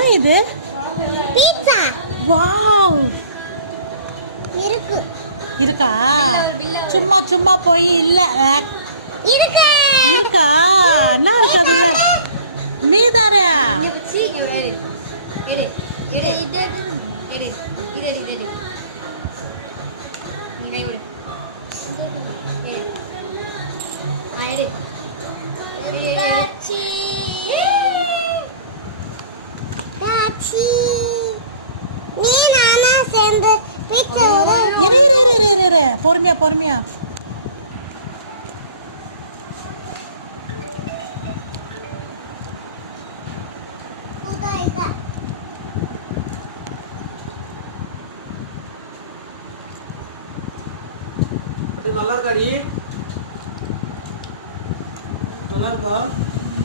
என்ன இது? Pizza. Wow. இருக்கு. இருக்கா? சும்மா சும்மா போய் இல்ல. இருக்கு. இருக்கா? நான் இருக்கா? நீ தானே. இங்க வச்சி இங்க எடு. எடு. எடு. எடு. எடு. இது எடு. இது எடு. நீ நை விடு. எடு. ஆ எடு. தாச்சி. தாச்சி. நீ நானா சேர்ந்து பீட்சா பொறுமையா பொறுமையா. நல்லா இருக்காடி, நல்லா இருக்கா?